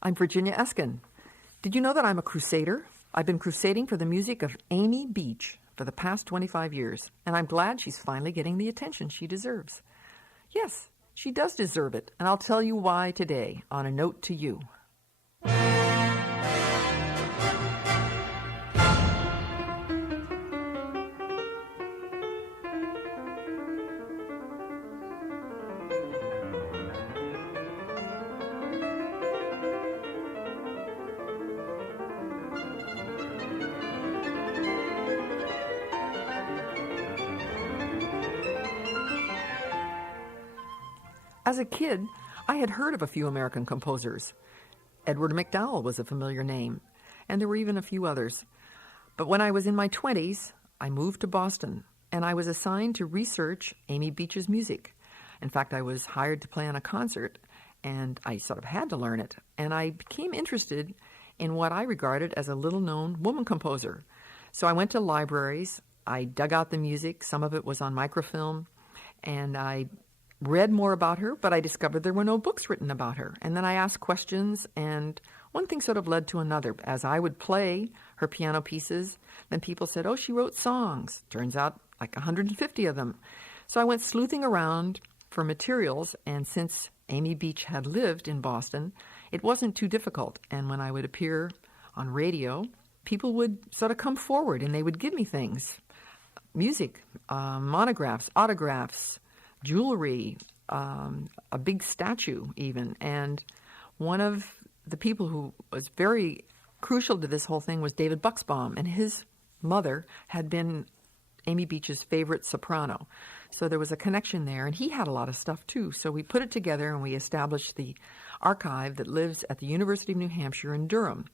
I'm Virginia Eskin. Did you know that I'm a crusader? I've been crusading for the music of Amy Beach for the past 25 years, and I'm glad she's finally getting the attention she deserves. Yes, she does deserve it, and I'll tell you why today on A Note to You. As a kid, I had heard of a few American composers. Edward MacDowell was a familiar name, and there were even a few others. But when I was in my 20s, I moved to Boston, and I was assigned to research Amy Beach's music. In fact, I was hired to play on a concert, and I sort of had to learn it. And I became interested in what I regarded as a little-known woman composer. So I went to libraries, I dug out the music, some of it was on microfilm, and I read more about her, but I discovered there were no books written about her. And then I asked questions, and one thing sort of led to another. As I would play her piano pieces, then people said, oh, she wrote songs. Turns out like 150 of them. So I went sleuthing around for materials, and since Amy Beach had lived in Boston, it wasn't too difficult. And when I would appear on radio, people would sort of come forward, and they would give me things. Music, monographs, autographs, jewelry, a big statue even. And one of the people who was very crucial to this whole thing was David Buxbaum, and his mother had been Amy Beach's favorite soprano. So there was a connection there, and he had a lot of stuff too. So we put it together and we established the archive that lives at the University of New Hampshire in Durham.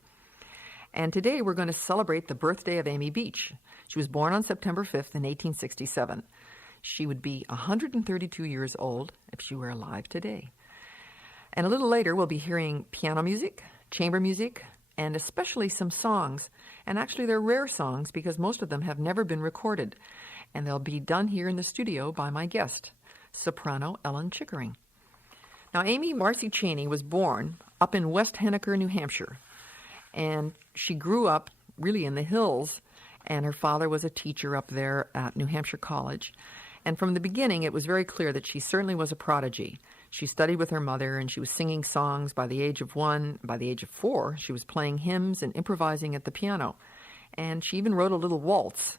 And today we're going to celebrate the birthday of Amy Beach. She was born on September 5th in 1867. She would be 132 years old if she were alive today. And a little later, we'll be hearing piano music, chamber music, and especially some songs. And actually, they're rare songs because most of them have never been recorded. And they'll be done here in the studio by my guest, soprano Ellen Chickering. Now, Amy Marcy Cheney was born up in West Henniker, New Hampshire. And she grew up really in the hills, and her father was a teacher up there at New Hampshire College. And from the beginning, it was very clear that she certainly was a prodigy. She studied with her mother, and she was singing songs by the age of 1. By the age of 4, she was playing hymns and improvising at the piano. And she even wrote a little waltz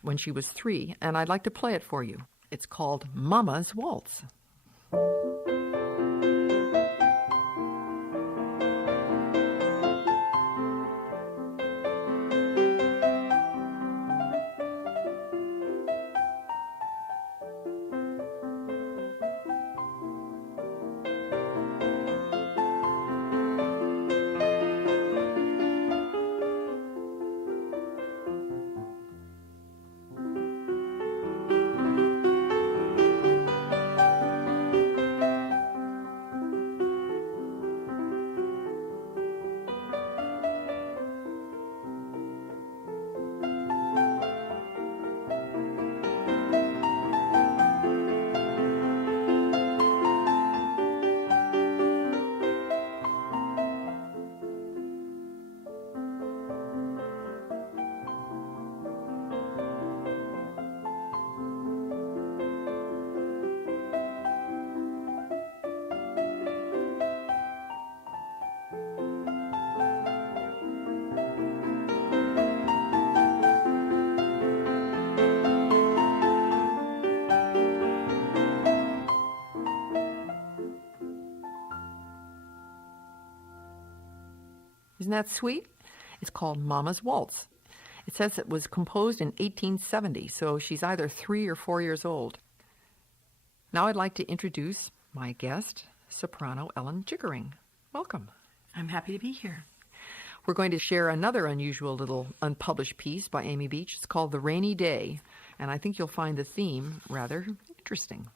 when she was 3, and I'd like to play it for you. It's called Mama's Waltz. Isn't that sweet? It's called Mama's Waltz. It says it was composed in 1870, so she's either 3 or 4 years old. Now I'd like to introduce my guest, soprano Ellen Chickering. Welcome. I'm happy to be here. We're going to share another unusual little unpublished piece by Amy Beach. It's called The Rainy Day, and I think you'll find the theme rather interesting.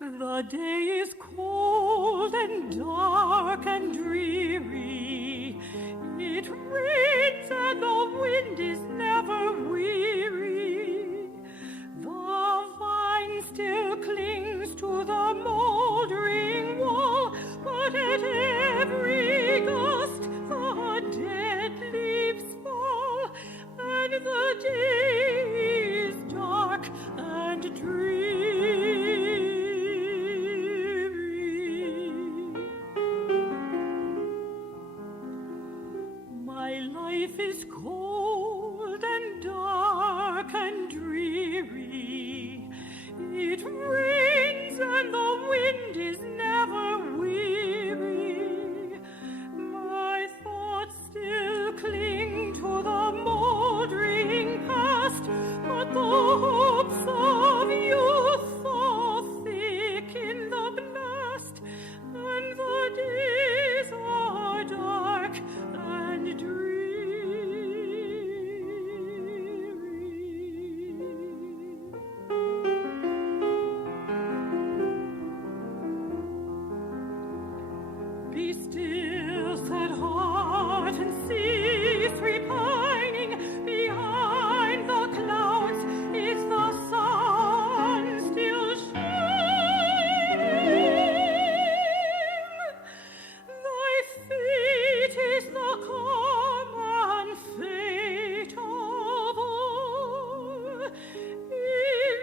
The day is cold and dark and dreary. It rains and the wind is never weary. life is cold and dark and dreary. It rains and the wind is never weary. My thoughts still cling to the moldering past, but the hopes of youth thaw thick in the blast, and the days are dark and dreary. Be still, sad heart, and cease repining. Behind the clouds is the sun still shining. Thy fate is the common fate of all,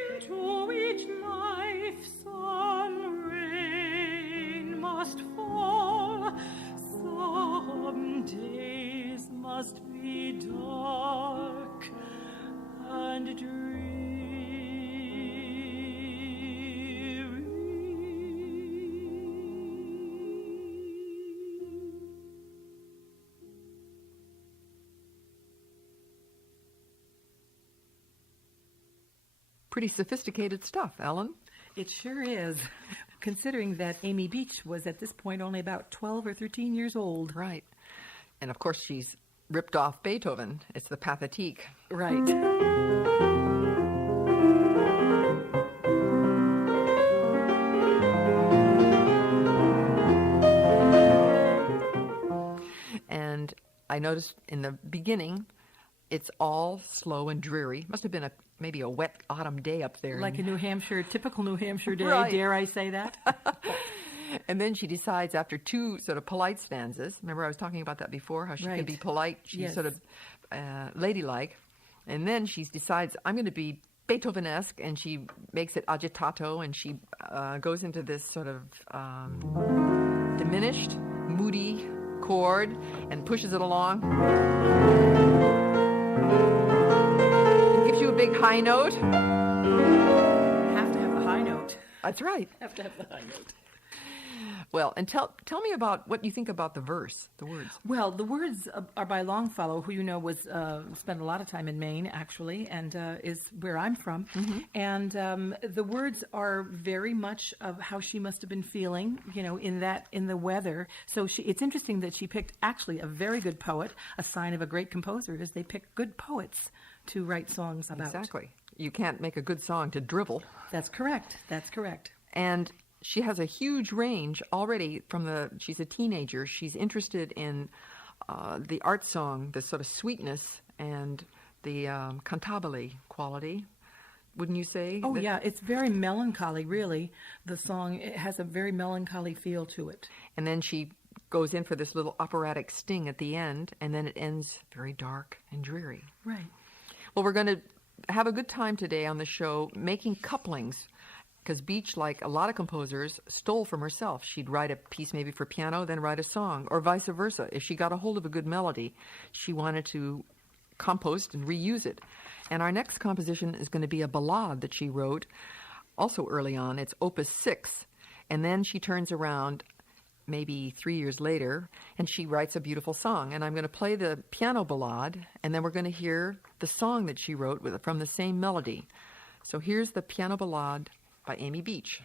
into which life some rain must fall. Some days must be dark and dreary. Pretty sophisticated stuff, Ellen. It sure is, considering that Amy Beach was at this point only about 12 or 13 years old. Right. And of course, she's ripped off Beethoven. It's the Pathétique. Right. And I noticed in the beginning, it's all slow and dreary. Must have been maybe a wet autumn day up there. Like a typical New Hampshire day, Right. dare I say that? And then she decides after two sort of polite stanzas, remember I was talking about that before, how she Right. can be polite, she's Yes. sort of ladylike. And then she decides, I'm going to be Beethoven-esque, and she makes it agitato, and she goes into this sort of diminished, moody chord and pushes it along. It gives you a big high note. Have to have the high note. That's right. Have to have the high note. Well, and tell me about what you think about the verse, the words. Well, the words are by Longfellow, who you know was spent a lot of time in Maine, actually, and is where I'm from. Mm-hmm. And the words are very much of how she must have been feeling, in the weather. So it's interesting that she picked actually a very good poet. A sign of a great composer is they pick good poets to write songs about. Exactly. You can't make a good song to drivel. That's correct. That's correct. And she has a huge range already she's a teenager. She's interested in the art song, the sort of sweetness and the cantabile quality, wouldn't you say? Oh, yeah. It's very melancholy, really. The song, it has a very melancholy feel to it. And then she goes in for this little operatic sting at the end, and then it ends very dark and dreary. Right. Well, we're going to have a good time today on the show making couplings, because Beach, like a lot of composers, stole from herself. She'd write a piece maybe for piano, then write a song, or vice versa. If she got a hold of a good melody, she wanted to compost and reuse it. And our next composition is going to be a ballade that she wrote also early on. It's Opus 6. And then she turns around maybe 3 years later, and she writes a beautiful song. And I'm going to play the piano ballade, and then we're going to hear the song that she wrote from the same melody. So here's the piano ballade by Amy Beach.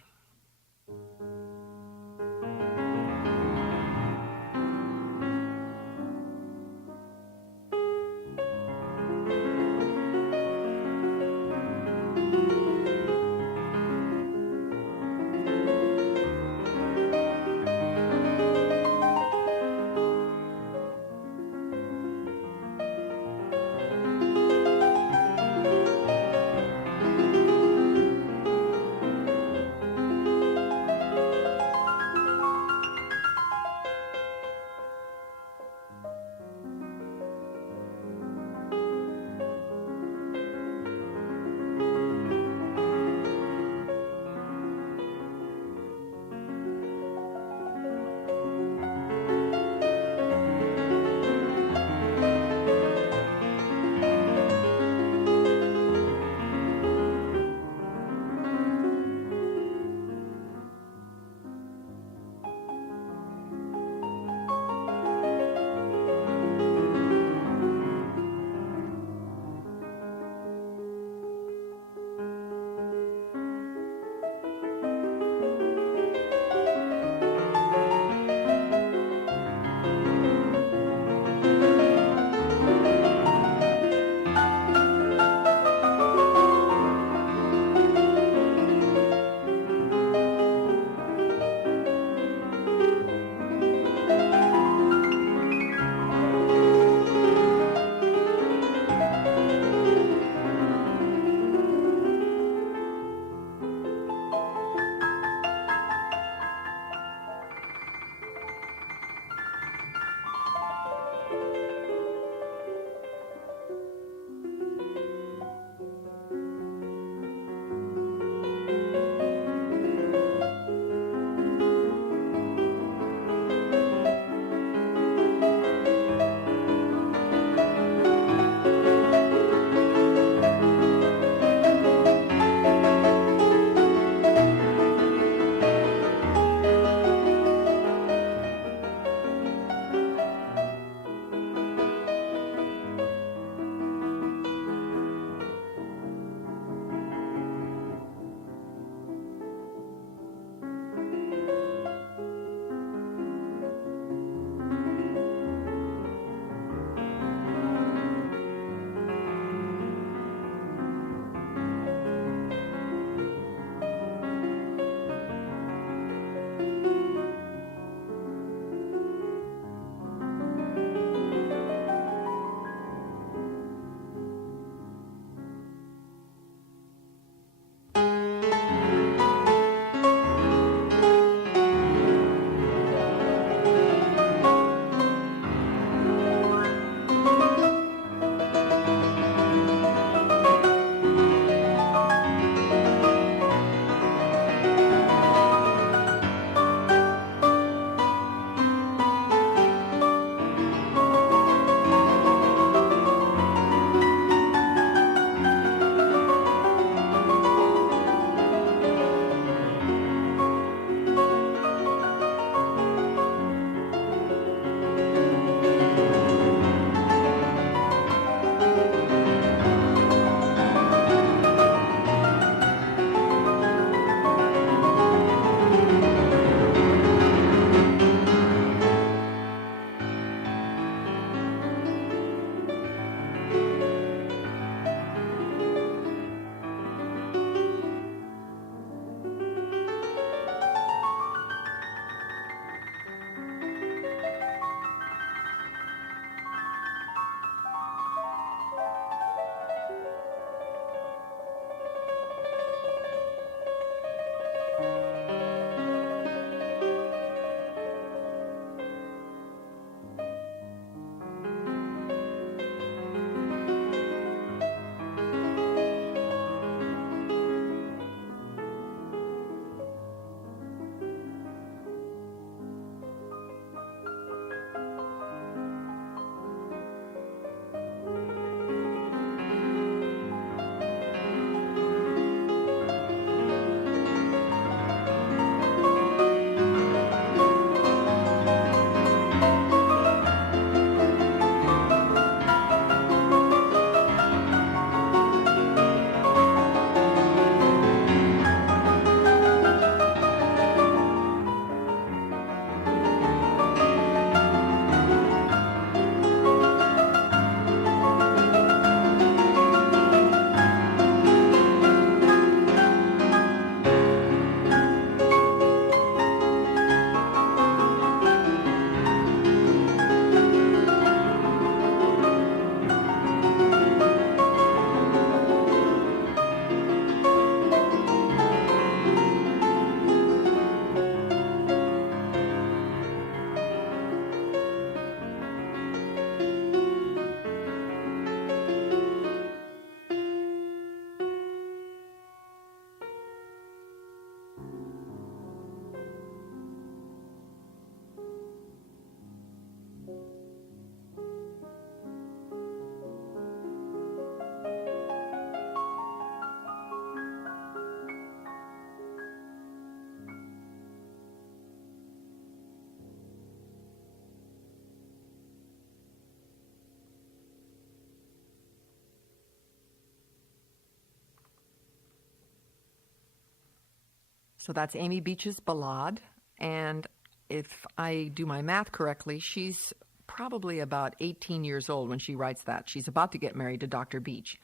So that's Amy Beach's Ballade, and if I do my math correctly, she's probably about 18 years old when she writes that. She's about to get married to Dr. Beach.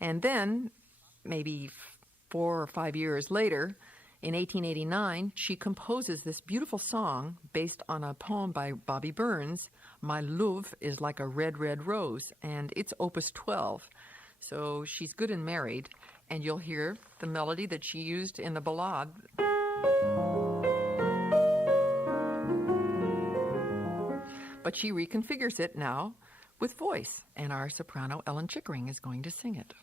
And then, maybe 4 or 5 years later, in 1889, she composes this beautiful song based on a poem by Bobby Burns, My Love is Like a Red, Red Rose, and it's Opus 12. So she's good and married, and you'll hear the melody that she used in the Ballade. But she reconfigures it now with voice, and our soprano Ellen Chickering is going to sing it.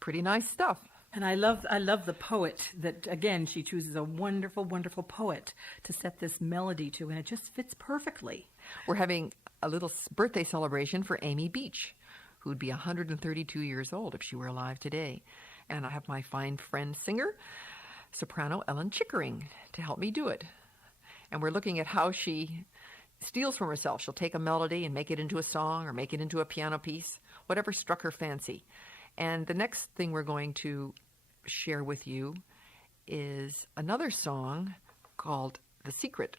Pretty nice stuff. And I love the poet that, again, she chooses a wonderful, wonderful poet to set this melody to, and it just fits perfectly. We're having a little birthday celebration for Amy Beach, who'd be 132 years old if she were alive today. And I have my fine friend singer, soprano Ellen Chickering, to help me do it. And we're looking at how she steals from herself. She'll take a melody and make it into a song or make it into a piano piece, whatever struck her fancy. And the next thing we're going to share with you is another song called The Secret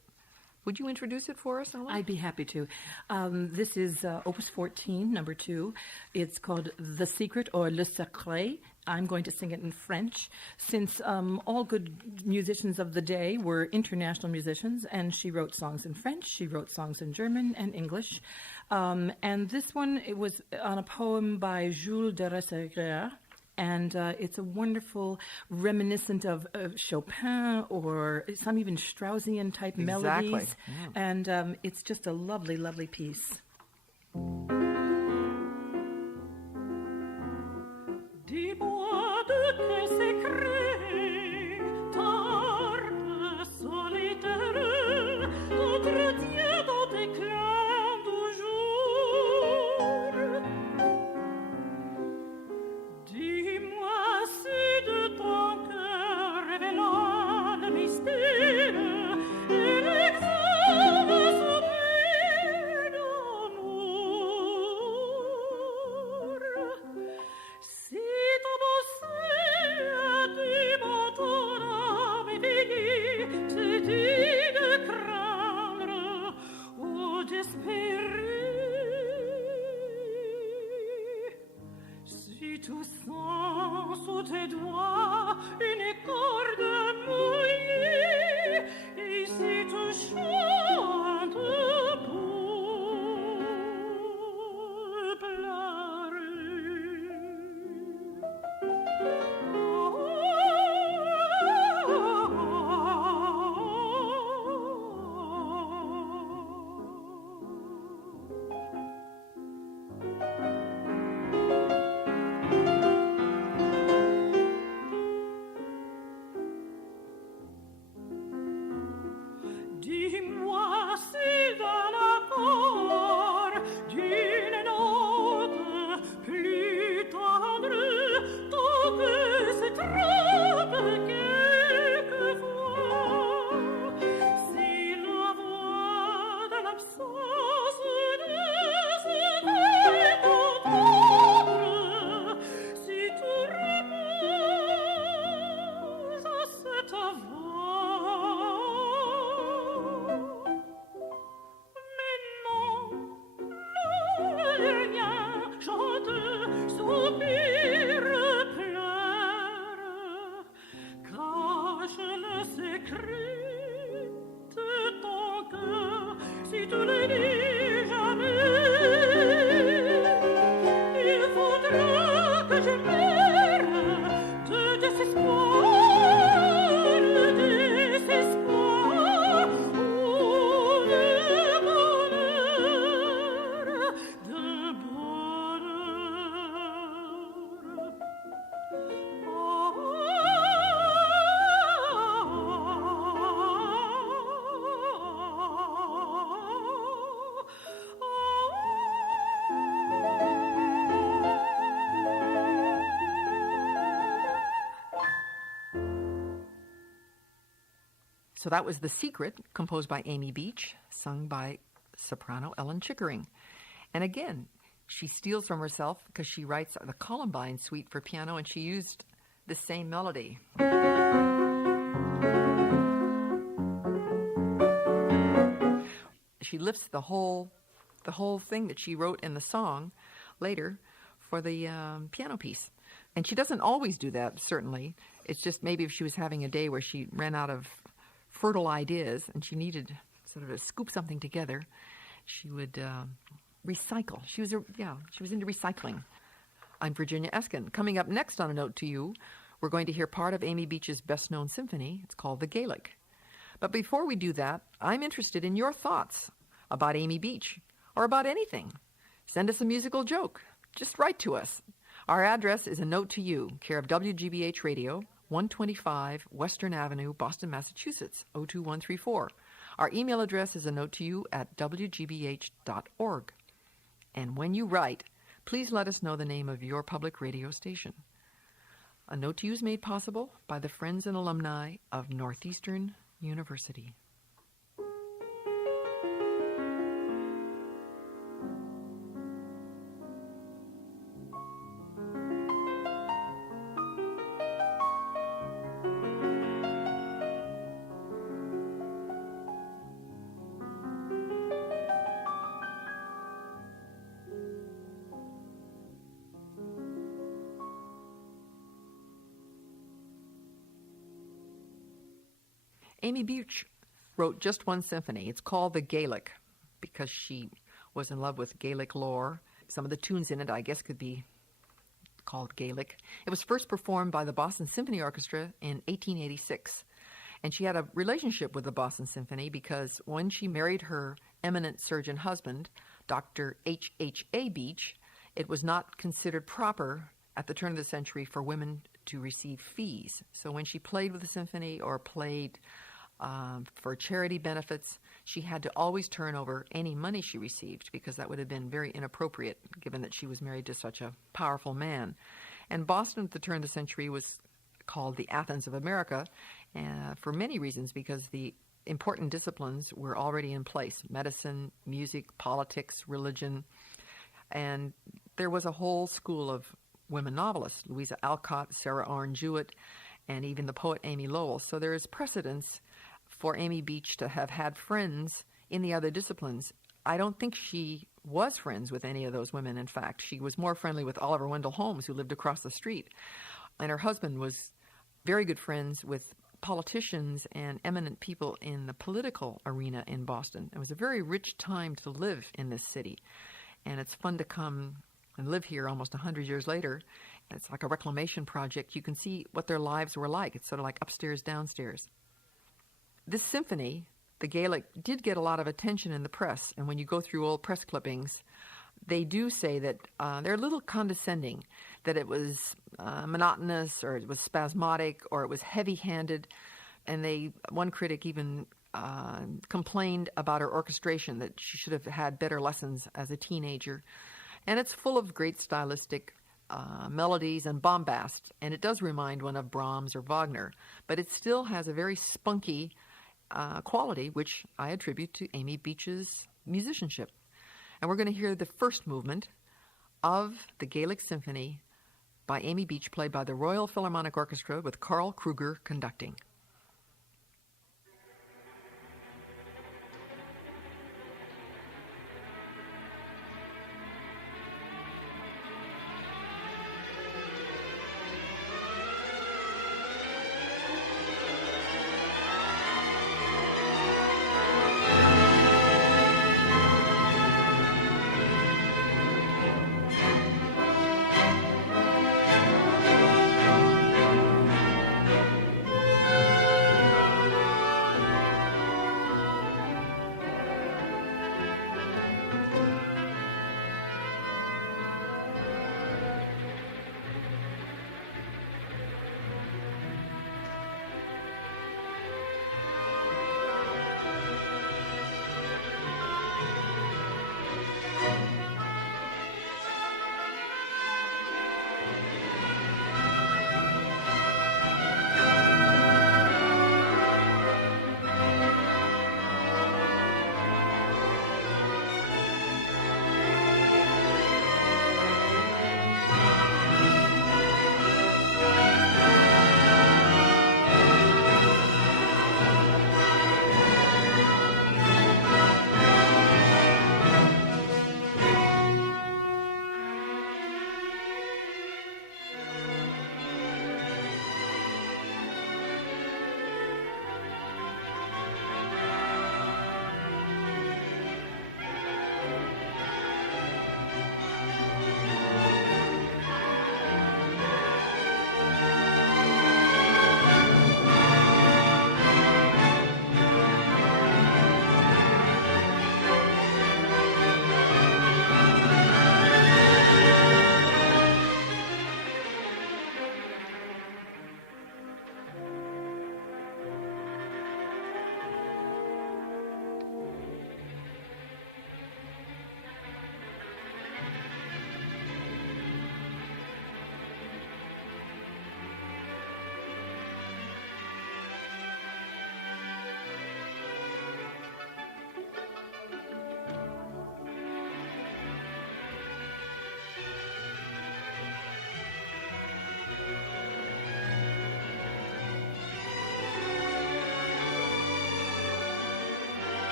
Would you introduce it for us, Ellen? I'd be happy to. This is Opus 14, number 2. It's called The Secret, or Le Secret. I'm going to sing it in French, since all good musicians of the day were international musicians, and she wrote songs in French, she wrote songs in German and English. And this one, it was on a poem by Jules de Resseguier, and it's a wonderful reminiscent of Chopin or some even Straussian type melodies. Yeah. And it's just a lovely, lovely piece. Dis-moi de tes secrets, tarde solitaire, t'entretiens dans tes clairs de jour. Dis-moi si de ton cœur révélant le mystère et l'examen soupir d'amour. Si ton beauté dit ton âme éveillée, te dit de craindre ou d'espérer. Si tu sens sous tes doigts une corde mouillée, et si tu chantes pour pleurer. Dis-moi si dans l'accord d'une note plus tendre ton cœur se trompe quelquefois, si la voix de l'absence ne se fait entendre, si tu reposes à cette voix. Mais non, rien, chante, soupire, pleure, cache le secret de ton cœur, si tu le dis jamais. Il faudra que je meure de désespoir, ou de bonheur, de bonheur. So that was The Secret, composed by Amy Beach, sung by soprano Ellen Chickering. And again, she steals from herself because she writes the Columbine Suite for piano, and she used the same melody. She lifts the whole thing that she wrote in the song later for the piano piece. And she doesn't always do that, certainly. It's just maybe if she was having a day where she ran out of fertile ideas and she needed sort of to scoop something together, she would recycle. She was into recycling. I'm Virginia Eskin. Coming up next on A Note to You, we're going to hear part of Amy Beach's best-known symphony. It's called the Gaelic. But before we do that, I'm interested in your thoughts about Amy Beach or about anything. Send us a musical joke. Just write to us. Our address is A Note to You, care of WGBH Radio, 125 Western Avenue, Boston, Massachusetts, 02134. Our email address is anotetotou@wgbh.org. And when you write, please let us know the name of your public radio station. A Note to You is made possible by the friends and alumni of Northeastern University. Amy Beach wrote just one symphony. It's called the Gaelic because she was in love with Gaelic lore. Some of the tunes in it, I guess, could be called Gaelic. It was first performed by the Boston Symphony Orchestra in 1886. And she had a relationship with the Boston Symphony because when she married her eminent surgeon husband, Dr. H.H.A. Beach, it was not considered proper at the turn of the century for women to receive fees. So when she played with the symphony or played for charity benefits, she had to always turn over any money she received because that would have been very inappropriate given that she was married to such a powerful man. And Boston at the turn of the century was called the Athens of America for many reasons because the important disciplines were already in place: medicine, music, politics, religion. And there was a whole school of women novelists, Louisa Alcott, Sarah Orne Jewett, and even the poet Amy Lowell. So there is precedence for Amy Beach to have had friends in the other disciplines. I don't think she was friends with any of those women. In fact, she was more friendly with Oliver Wendell Holmes, who lived across the street. And her husband was very good friends with politicians and eminent people in the political arena in Boston. It was a very rich time to live in this city. And it's fun to come and live here almost 100 years later. It's like a reclamation project. You can see what their lives were like. It's sort of like upstairs, downstairs. This symphony, the Gaelic, did get a lot of attention in the press. And when you go through old press clippings, they do say that they're a little condescending, that it was monotonous or it was spasmodic or it was heavy-handed. And one critic even complained about her orchestration, that she should have had better lessons as a teenager. And it's full of great stylistic melodies and bombast, and it does remind one of Brahms or Wagner, but it still has a very spunky quality, which I attribute to Amy Beach's musicianship. And we're going to hear the first movement of the Gaelic Symphony by Amy Beach, played by the Royal Philharmonic Orchestra with Carl Kruger conducting.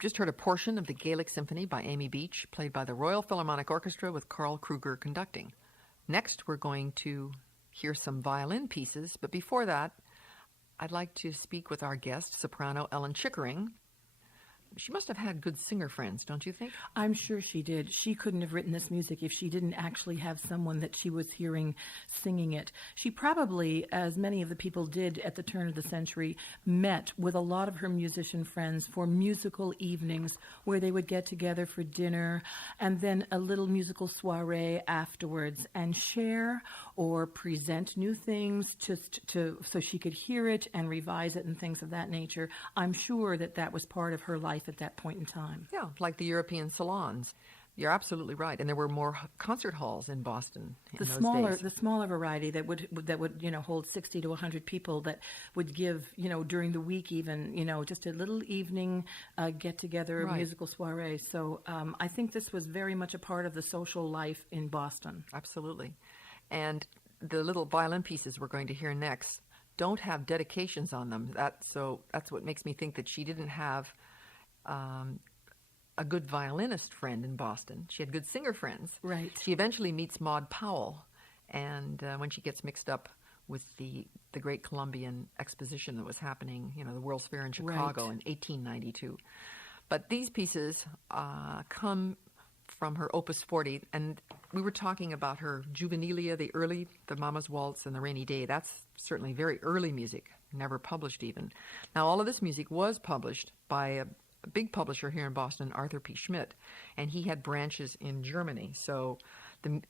We've just heard a portion of the Gaelic Symphony by Amy Beach, played by the Royal Philharmonic Orchestra with Carl Kruger conducting. Next, we're going to hear some violin pieces, but before that, I'd like to speak with our guest, soprano Ellen Chickering. She must have had good singer friends, don't you think? I'm sure she did. She couldn't have written this music if she didn't actually have someone that she was hearing singing it. She probably, as many of the people did at the turn of the century, met with a lot of her musician friends for musical evenings where they would get together for dinner and then a little musical soiree afterwards and share or present new things so she could hear it and revise it and things of that nature. I'm sure that was part of her life at that point in time. Yeah, like the European salons. You're absolutely right. And there were more concert halls in Boston in those days. The smaller variety that would hold 60 to 100 people that would give, during the week even, just a little evening get together, Right. musical soiree. So I think this was very much a part of the social life in Boston. Absolutely. And the little violin pieces we're going to hear next don't have dedications on them. That's what makes me think that she didn't have a good violinist friend in Boston. She had good singer friends. Right. She eventually meets Maud Powell, and when she gets mixed up with the Great Columbian Exposition that was happening, the World's Fair in Chicago Right. in 1892. But these pieces come from her Opus 40, and we were talking about her Juvenilia, the Mama's Waltz and the Rainy Day. That's certainly very early music, never published even. Now, all of this music was published by a big publisher here in Boston, Arthur P. Schmidt, and he had branches in Germany. So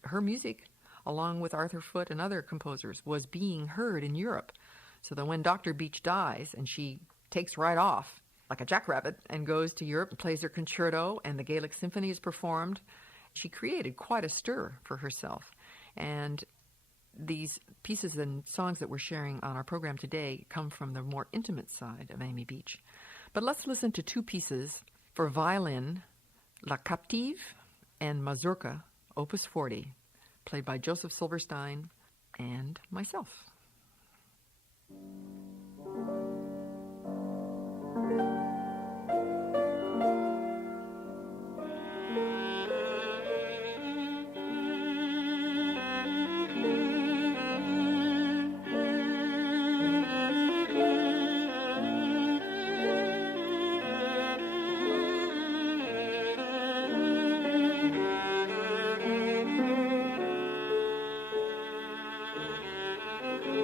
her music, along with Arthur Foote and other composers, was being heard in Europe. So that when Dr. Beach dies and she takes right off like a jackrabbit and goes to Europe and plays her concerto and the Gaelic Symphony is performed, she created quite a stir for herself. And these pieces and songs that we're sharing on our program today come from the more intimate side of Amy Beach. But let's listen to two pieces for violin, La Captive and Mazurka, Opus 40, played by Joseph Silverstein and myself. Thank you.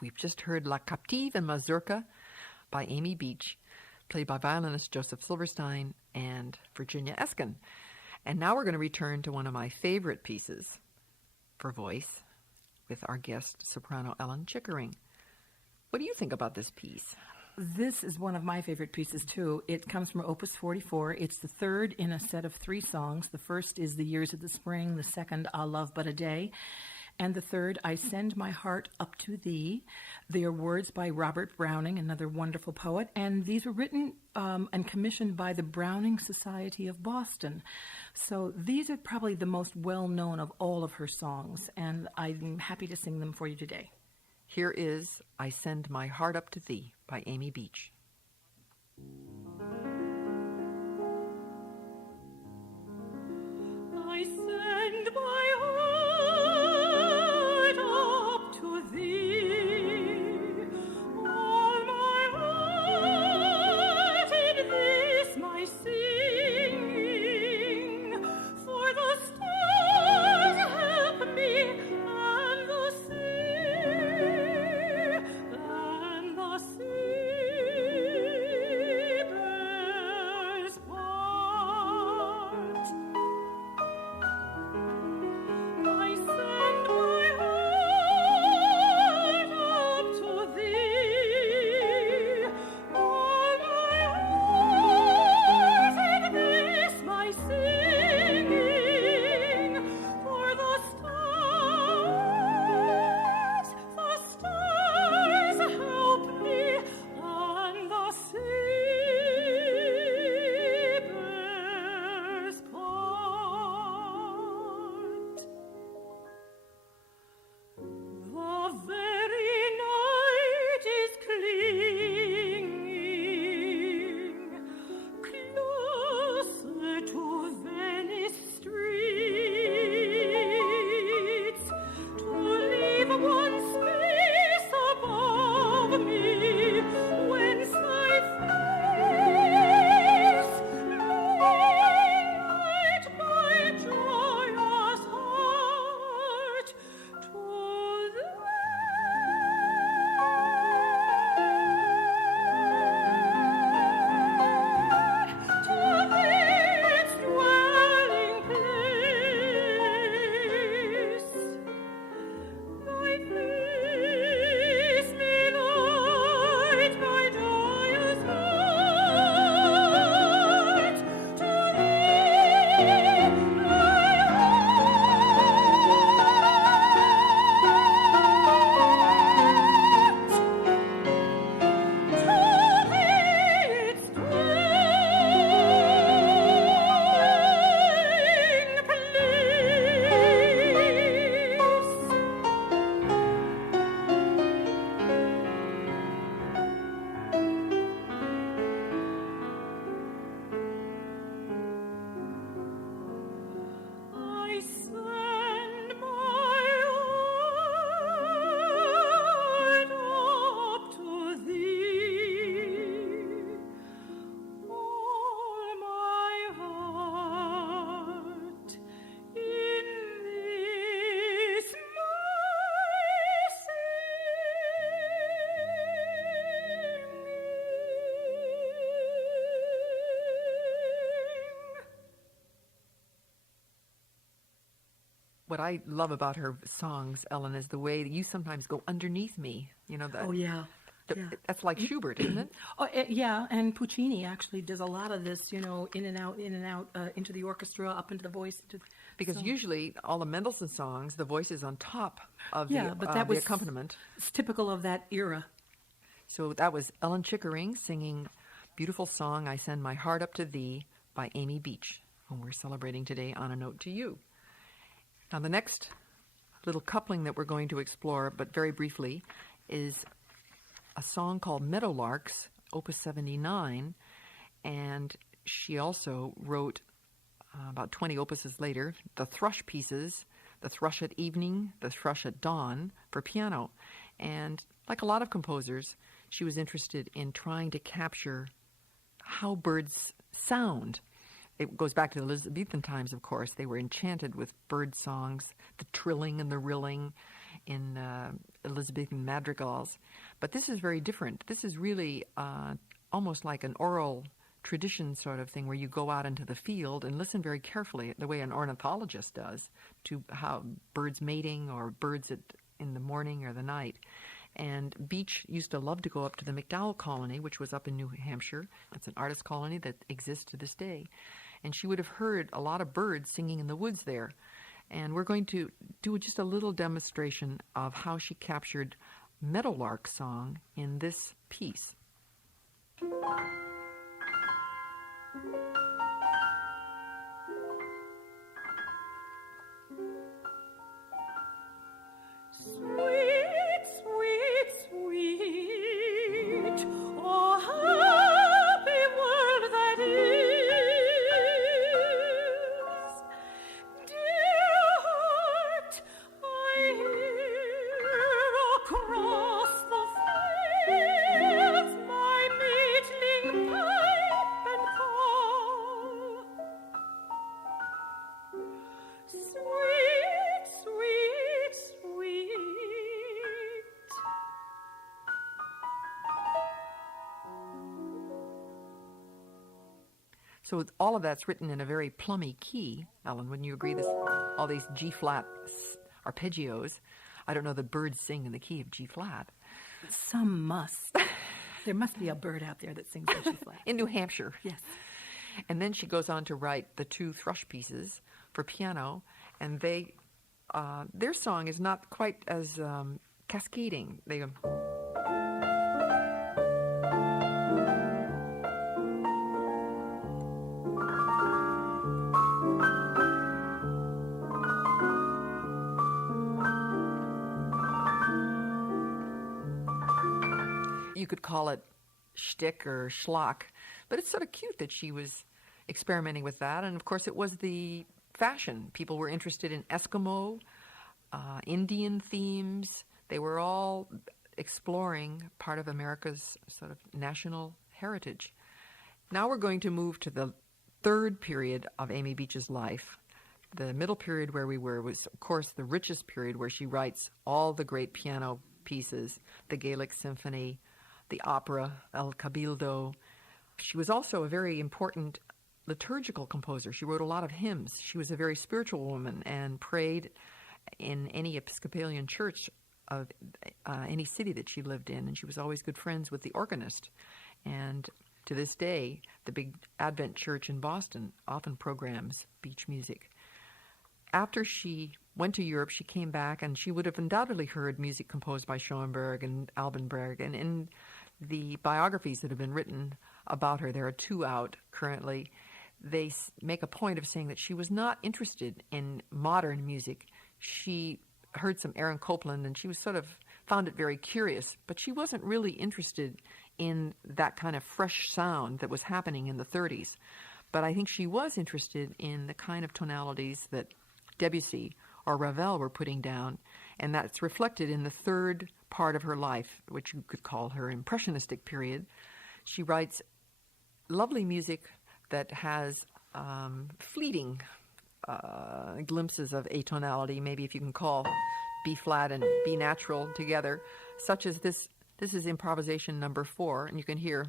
We've just heard La Captive and Mazurka by Amy Beach, played by violinist Joseph Silverstein and Virginia Eskin. And now we're going to return to one of my favorite pieces for voice with our guest soprano Ellen Chickering. What do you think about this piece? This is one of my favorite pieces, too. It comes from Opus 44. It's the third in a set of 3 songs. The first is The Years of the Spring, the second, I'll Love But a Day, and the third, I Send My Heart Up to Thee. They are words by Robert Browning, another wonderful poet, and these were written and commissioned by the Browning Society of Boston. So these are probably the most well-known of all of her songs, and I'm happy to sing them for you today. Here is I Send My Heart Up to Thee by Amy Beach. I send my heart up to thee, all my heart in this my singing, for the stars help me and the sea What I love about her songs, Ellen, is the way that you sometimes go underneath me. You know that. Oh, yeah. That's like Schubert, isn't it? Oh, yeah, and Puccini actually does a lot of this, in and out, into the orchestra, up into the voice. Because usually all the Mendelssohn songs, the voice is on top of but that was the accompaniment. It's typical of that era. So that was Ellen Chickering singing beautiful song, I Send My Heart Up to Thee by Amy Beach, whom we're celebrating today on A Note to You. Now the next little coupling that we're going to explore, but very briefly, is a song called Meadowlarks, Opus 79, and she also wrote about 20 opuses later, the thrush pieces, the thrush at evening, the thrush at dawn for piano. And like a lot of composers, she was interested in trying to capture how birds sound. It goes back to the Elizabethan times, of course. They were enchanted with bird songs, the trilling and the rilling in Elizabethan madrigals. But this is very different. This is really almost like an oral tradition sort of thing where you go out into the field and listen very carefully, the way an ornithologist does, to how birds mating or birds in the morning or the night. And Beach used to love to go up to the MacDowell colony, which was up in New Hampshire. It's an artist colony that exists to this day. And she would have heard a lot of birds singing in the woods there. And we're going to do just a little demonstration of how she captured meadowlark song in this piece. Sweet, sweet, sweet, oh happy world that is. Dear heart, I hear across the fields my maidling pipe and call. Sweet, sweet, sweet. So all of that's written in a very plummy key, Ellen. Wouldn't you agree? All these G-flat arpeggios. I don't know that birds sing in the key of G-flat. Some must. There must be a bird out there that sings in G-flat. In New Hampshire. Yes. And then she goes on to write the two thrush pieces for piano, and their song is not quite as cascading. They you could call it shtick or schlock, but it's sort of cute that she was experimenting with that. And of course, it was the fashion. People were interested in Eskimo, Indian themes. They were all exploring part of America's sort of national heritage. Now we're going to move to the third period of Amy Beach's life. The middle period where we were was, of course, the richest period where she writes all the great piano pieces, the Gaelic symphony, the opera, El Cabildo. She was also a very important liturgical composer. She wrote a lot of hymns. She was a very spiritual woman and prayed in any Episcopalian church of any city that she lived in, and she was always good friends with the organist. And to this day, the big Advent church in Boston often programs Beach music. After she went to Europe, she came back, and she would have undoubtedly heard music composed by Schoenberg and Albanberg. And in the biographies that have been written about her, there are two out currently, they make a point of saying that she was not interested in modern music. She heard some Aaron Copland, and she was sort of found it very curious, but she wasn't really interested in that kind of fresh sound that was happening in the 30s. But I think she was interested in the kind of tonalities that Debussy or Ravel were putting down, and that's reflected in the third part of her life, which you could call her impressionistic period. She writes lovely music that has fleeting glimpses of atonality, maybe if you can call B flat and B natural together, such as this. This is improvisation number 4, and you can hear.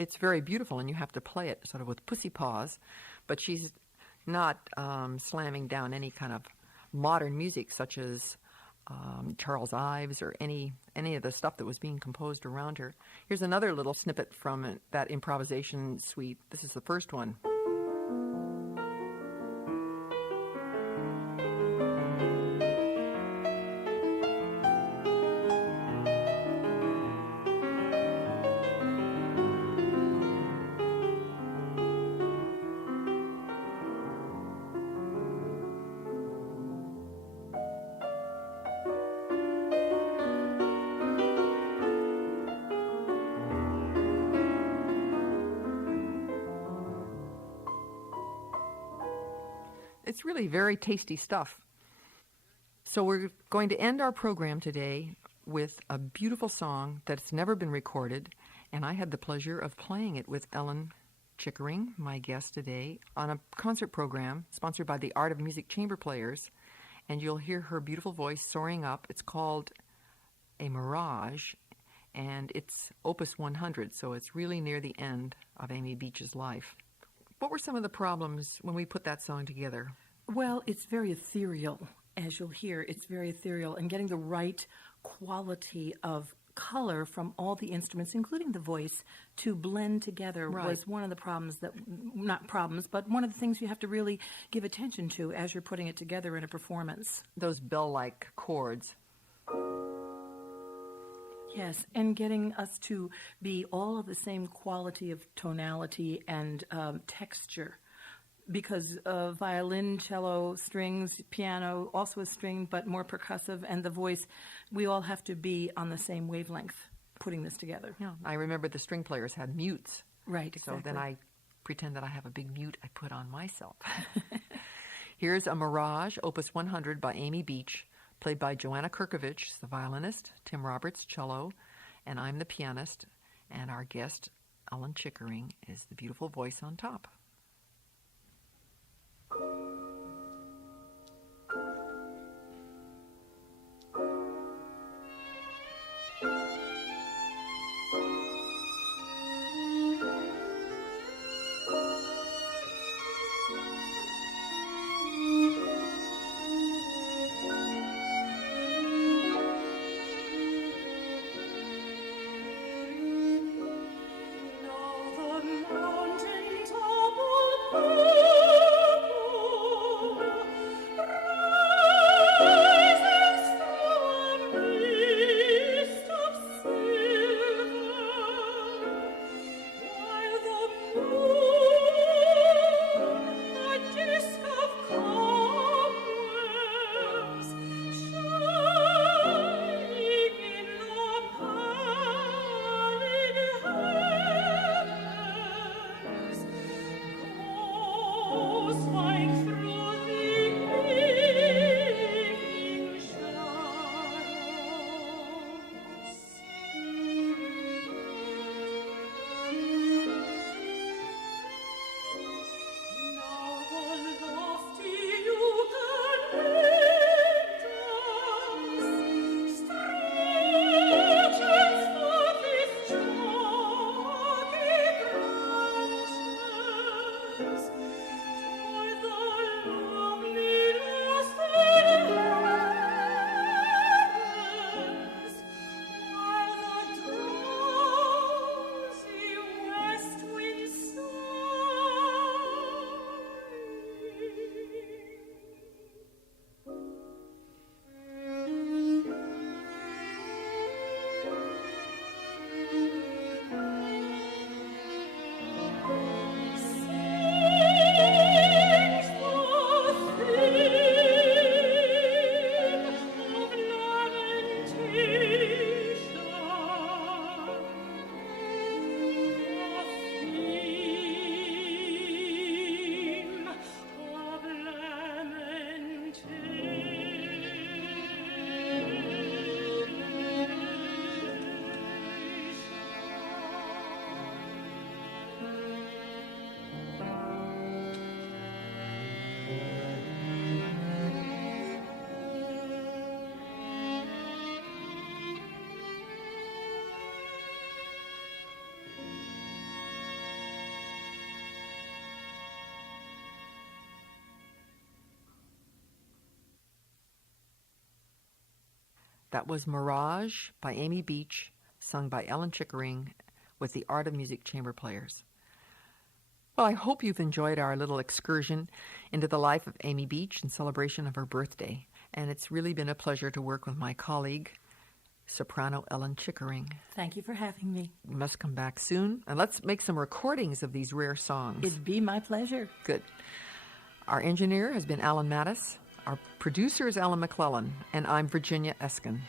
it's very beautiful, and you have to play it sort of with pussy paws, but she's not slamming down any kind of modern music such as Charles Ives or any of the stuff that was being composed around her. Here's another little snippet from that improvisation suite. This is the first one. It's really very tasty stuff. So we're going to end our program today with a beautiful song that's never been recorded, and I had the pleasure of playing it with Ellen Chickering, my guest today, on a concert program sponsored by the Art of Music Chamber Players, and you'll hear her beautiful voice soaring up. It's called a Mirage, and it's Opus 100, so it's really near the end of Amy Beach's life. What were some of the problems when we put that song together? Well, it's very ethereal, as you'll hear. It's very ethereal, and getting the right quality of color from all the instruments, including the voice, to blend together was one of the problems not problems, but one of the things you have to really give attention to as you're putting it together in a performance. Those bell-like chords. Yes, and getting us to be all of the same quality of tonality and texture, because violin, cello, strings, piano, also a string, but more percussive, and the voice, we all have to be on the same wavelength putting this together. Yeah, I remember the string players had mutes. Right, exactly. So then I pretend that I have a big mute I put on myself. Here's a Mirage, Opus 100 by Amy Beach, played by Joanna Kirkovich, the violinist, Tim Roberts, cello, and I'm the pianist, and our guest, Ellen Chickering, is the beautiful voice on top. Now the mountain top will purple That was Mirage by Amy Beach, sung by Ellen Chickering with the Art of Music Chamber Players. Well, I hope you've enjoyed our little excursion into the life of Amy Beach in celebration of her birthday. And it's really been a pleasure to work with my colleague, soprano Ellen Chickering. Thank you for having me. You must come back soon, and let's make some recordings of these rare songs. It'd be my pleasure. Good. Our engineer has been Alan Mattis. Our producer is Alan McClellan, and I'm Virginia Eskin.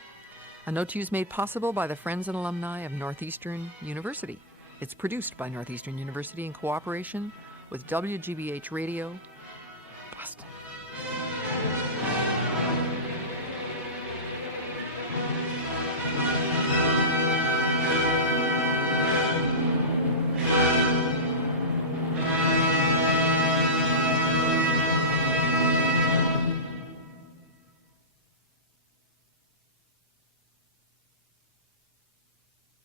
A Note to You is made possible by the friends and alumni of Northeastern University. It's produced by Northeastern University in cooperation with WGBH Radio